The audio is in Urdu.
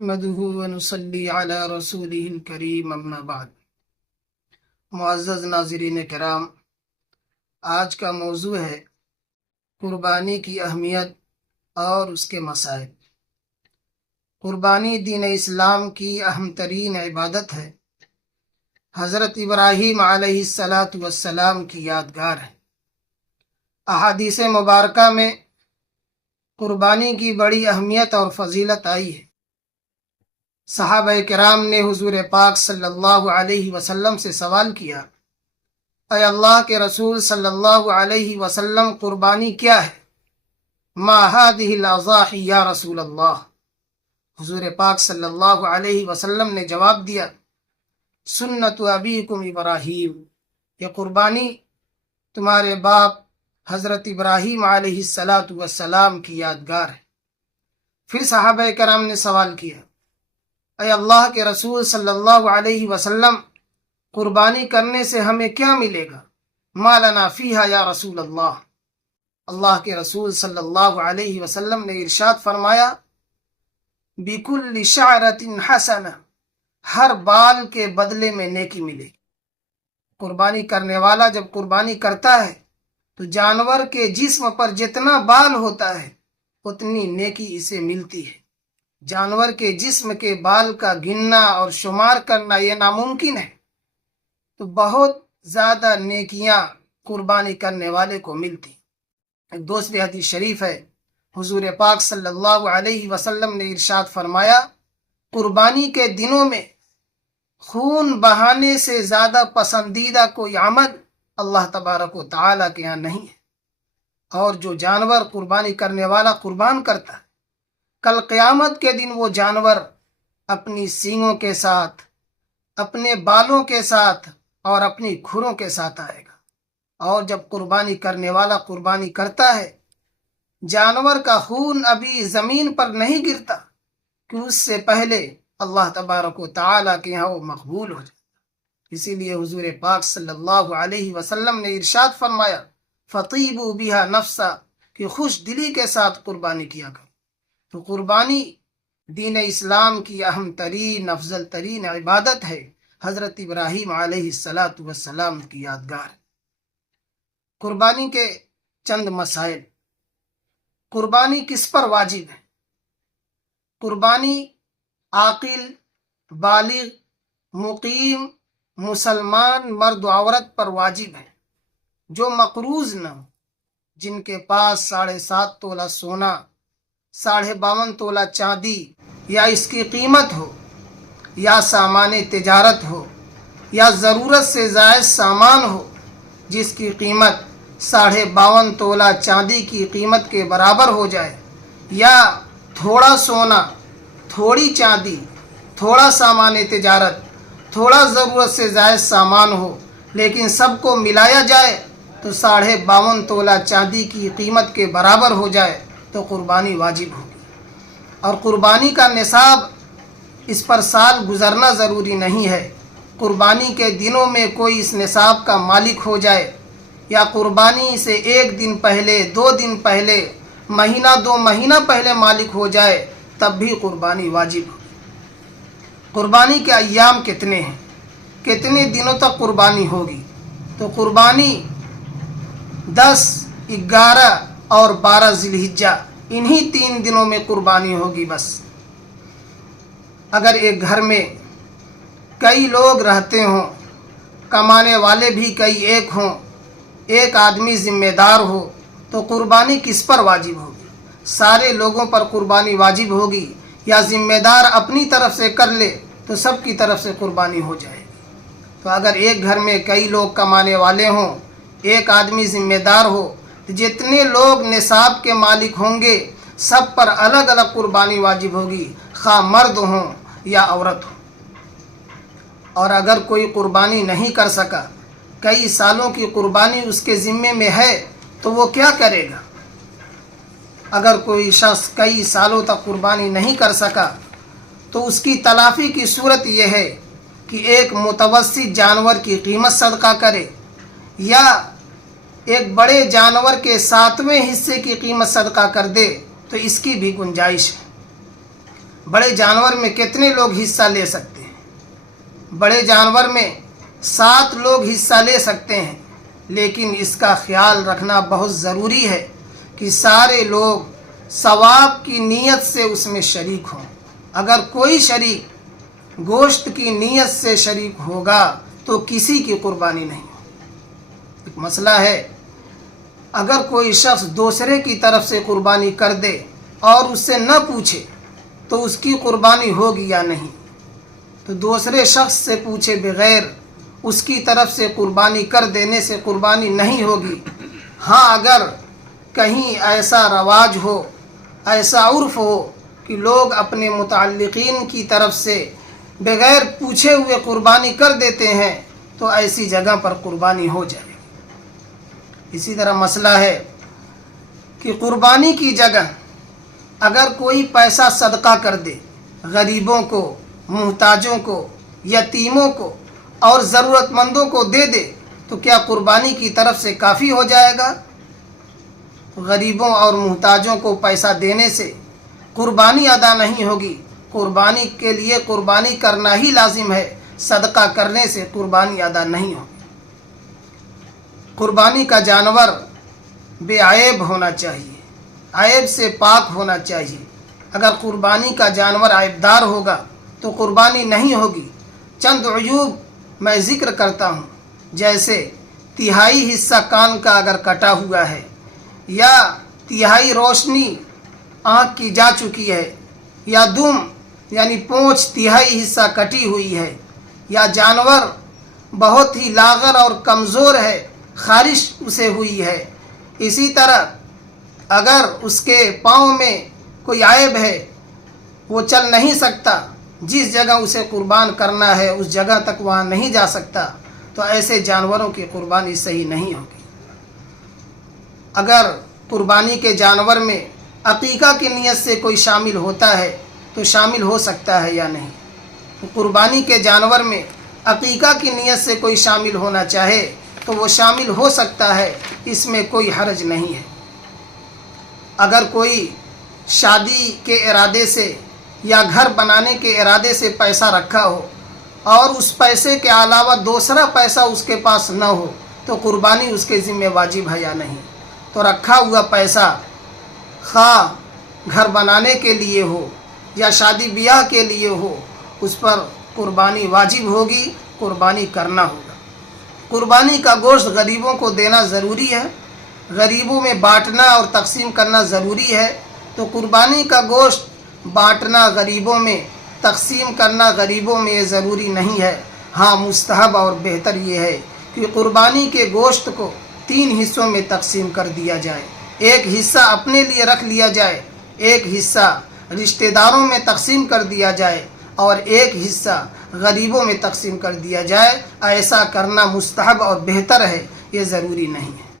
نحمده ونصلی علی رسولہ الکریم اما بعد۔ معزز ناظرین کرام، آج کا موضوع ہے قربانی کی اہمیت اور اس کے مسائل۔ قربانی دین اسلام کی اہم ترین عبادت ہے۔ حضرت ابراہیم علیہ السلام کی یادگار ہے۔ احادیث مبارکہ میں قربانی کی بڑی اہمیت اور فضیلت آئی ہے۔ صحابہ کرام نے حضور پاک صلی اللہ علیہ وسلم سے سوال کیا، اے اللہ کے رسول صلی اللہ علیہ وسلم، قربانی کیا ہے؟ ما هذه الاضاحی یا رسول اللہ۔ حضور پاک صلی اللہ علیہ وسلم نے جواب دیا، سنت ابیکم ابراہیم، یہ قربانی تمہارے باپ حضرت ابراہیم علیہ السلام کی یادگار ہے۔ پھر صحابہ کرام نے سوال کیا، اے اللہ کے رسول صلی اللہ علیہ وسلم، قربانی کرنے سے ہمیں کیا ملے گا؟ ما لنا فیہا یا رسول اللہ۔ اللہ کے رسول صلی اللہ علیہ وسلم نے ارشاد فرمایا، بکل شعرۃ حسنہ، ہر بال کے بدلے میں نیکی ملے گی۔ قربانی کرنے والا جب قربانی کرتا ہے تو جانور کے جسم پر جتنا بال ہوتا ہے اتنی نیکی اسے ملتی ہے۔ جانور کے جسم کے بال کا گننا اور شمار کرنا یہ ناممکن ہے، تو بہت زیادہ نیکیاں قربانی کرنے والے کو ملتی۔ ایک دوسری حدیث شریف ہے، حضور پاک صلی اللہ علیہ وسلم نے ارشاد فرمایا، قربانی کے دنوں میں خون بہانے سے زیادہ پسندیدہ کوئی عمل اللہ تبارک و تعالیٰ کے ہاں نہیں ہے۔ اور جو جانور قربانی کرنے والا قربان کرتا ہے، کل قیامت کے دن وہ جانور اپنی سینگوں کے ساتھ، اپنے بالوں کے ساتھ اور اپنی کھروں کے ساتھ آئے گا۔ اور جب قربانی کرنے والا قربانی کرتا ہے، جانور کا خون ابھی زمین پر نہیں گرتا کہ اس سے پہلے اللہ تبارک و تعالیٰ کے یہاں وہ مقبول ہو جائے۔ اسی لیے حضور پاک صلی اللہ علیہ وسلم نے ارشاد فرمایا، فطیبوا بہا نفسا، کہ خوش دلی کے ساتھ قربانی کیا کرو۔ تو قربانی دین اسلام کی اہم ترین، افضل ترین عبادت ہے۔ حضرت ابراہیم علیہ السلام کی یادگار۔ قربانی کے چند مسائل۔ قربانی کس پر واجب ہے؟ قربانی عاقل، بالغ، مقیم، مسلمان مرد و عورت پر واجب ہے جو مقروض نہ ہو، جن کے پاس 7.5 تولہ سونا، 52.5 تولہ چاندی یا اس کی قیمت ہو، یا سامان تجارت ہو، یا ضرورت سے زائد سامان ہو جس کی قیمت 52.5 تولہ چاندی کی قیمت کے برابر ہو جائے، یا تھوڑا سونا، تھوڑی چاندی، تھوڑا سامان تجارت، تھوڑا ضرورت سے زائد سامان ہو، لیکن سب کو ملایا جائے تو 52.5 تولہ چاندی کی قیمت کے برابر ہو جائے تو قربانی واجب ہوگی۔ اور قربانی کا نصاب، اس پر سال گزرنا ضروری نہیں ہے۔ قربانی کے دنوں میں کوئی اس نصاب کا مالک ہو جائے، یا قربانی سے 1 دن پہلے، 2 دن پہلے، مہینہ 2 مہینہ پہلے مالک ہو جائے، تب بھی قربانی واجب ہوگی۔ قربانی کے ایام کتنے ہیں؟ کتنے دنوں تک قربانی ہوگی؟ تو قربانی 10، 11 اور 12 ذی الحجہ، انہی 3 دنوں میں قربانی ہوگی بس۔ اگر ایک گھر میں کئی لوگ رہتے ہوں، کمانے والے بھی کئی ایک ہوں، ایک آدمی ذمہ دار ہو، تو قربانی کس پر واجب ہوگی؟ سارے لوگوں پر قربانی واجب ہوگی، یا ذمہ دار اپنی طرف سے کر لے تو سب کی طرف سے قربانی ہو جائے گی؟ تو اگر ایک گھر میں کئی لوگ کمانے والے ہوں، ایک آدمی ذمہ دار ہو، تو جتنے لوگ نصاب کے مالک ہوں گے سب پر الگ الگ قربانی واجب ہوگی، خواہ مرد ہوں یا عورت ہو۔ اور اگر کوئی قربانی نہیں کر سکا، کئی سالوں کی قربانی اس کے ذمے میں ہے، تو وہ کیا کرے گا؟ اگر کوئی شخص کئی سالوں تک قربانی نہیں کر سکا تو اس کی تلافی کی صورت یہ ہے کہ ایک متوسط جانور کی قیمت صدقہ کرے، یا ایک بڑے جانور کے 7ویں حصے کی قیمت صدقہ کر دے، تو اس کی بھی گنجائش ہے۔ بڑے جانور میں کتنے لوگ حصہ لے سکتے ہیں؟ بڑے جانور میں 7 لوگ حصہ لے سکتے ہیں، لیکن اس کا خیال رکھنا بہت ضروری ہے کہ سارے لوگ ثواب کی نیت سے اس میں شریک ہوں۔ اگر کوئی شریک گوشت کی نیت سے شریک ہوگا تو کسی کی قربانی نہیں ہوگی۔ ایک مسئلہ ہے، اگر کوئی شخص دوسرے کی طرف سے قربانی کر دے اور اس سے نہ پوچھے تو اس کی قربانی ہوگی یا نہیں؟ تو دوسرے شخص سے پوچھے بغیر اس کی طرف سے قربانی کر دینے سے قربانی نہیں ہوگی۔ ہاں، اگر کہیں ایسا رواج ہو، ایسا عرف ہو کہ لوگ اپنے متعلقین کی طرف سے بغیر پوچھے ہوئے قربانی کر دیتے ہیں تو ایسی جگہ پر قربانی ہو جائے گی۔ اسی طرح مسئلہ ہے کہ قربانی کی جگہ اگر کوئی پیسہ صدقہ کر دے، غریبوں کو، محتاجوں کو، یتیموں کو اور ضرورت مندوں کو دے دے تو کیا قربانی کی طرف سے کافی ہو جائے گا؟ غریبوں اور محتاجوں کو پیسہ دینے سے قربانی ادا نہیں ہوگی۔ قربانی کے لیے قربانی کرنا ہی لازم ہے، صدقہ کرنے سے قربانی ادا نہیں ہوگی۔ قربانی کا جانور بے عیب ہونا چاہیے، عیب سے پاک ہونا چاہیے۔ اگر قربانی کا جانور عیبدار ہوگا تو قربانی نہیں ہوگی۔ چند عیوب میں ذکر کرتا ہوں، جیسے تہائی حصہ کان کا اگر کٹا ہوا ہے، یا تہائی روشنی آنکھ کی جا چکی ہے، یا دم یعنی پونچھ تہائی حصہ کٹی ہوئی ہے، یا جانور بہت ہی لاغر اور کمزور ہے، خارش اسے ہوئی ہے۔ اسی طرح اگر اس کے پاؤں میں کوئی عیب ہے، وہ چل نہیں سکتا، جس جگہ اسے قربان کرنا ہے اس جگہ تک وہاں نہیں جا سکتا، تو ایسے جانوروں کی قربانی صحیح نہیں ہوگی۔ اگر قربانی کے جانور میں عقیقہ کی نیت سے کوئی شامل ہوتا ہے تو شامل ہو سکتا ہے یا نہیں؟ تو قربانی کے جانور میں عقیقہ کی نیت سے کوئی شامل ہونا چاہے تو وہ شامل ہو سکتا ہے، اس میں کوئی حرج نہیں ہے۔ اگر کوئی شادی کے ارادے سے یا گھر بنانے کے ارادے سے پیسہ رکھا ہو اور اس پیسے کے علاوہ دوسرا پیسہ اس کے پاس نہ ہو تو قربانی اس کے ذمہ واجب ہے یا نہیں؟ تو رکھا ہوا پیسہ خواہ گھر بنانے کے لیے ہو یا شادی بیاہ کے لیے ہو، اس پر قربانی واجب ہوگی، قربانی کرنا ہوگا۔ قربانی کا گوشت غریبوں کو دینا ضروری ہے، غریبوں میں بانٹنا اور تقسیم کرنا ضروری ہے۔ تو قربانی کا گوشت بانٹنا غریبوں میں، تقسیم کرنا غریبوں میں یہ ضروری نہیں ہے۔ ہاں، مستحب اور بہتر یہ ہے کہ قربانی کے گوشت کو 3 حصوں میں تقسیم کر دیا جائے۔ ایک حصہ اپنے لیے رکھ لیا جائے، ایک حصہ رشتہ داروں میں تقسیم کر دیا جائے اور ایک حصہ غریبوں میں تقسیم کر دیا جائے۔ ایسا کرنا مستحب اور بہتر ہے، یہ ضروری نہیں ہے۔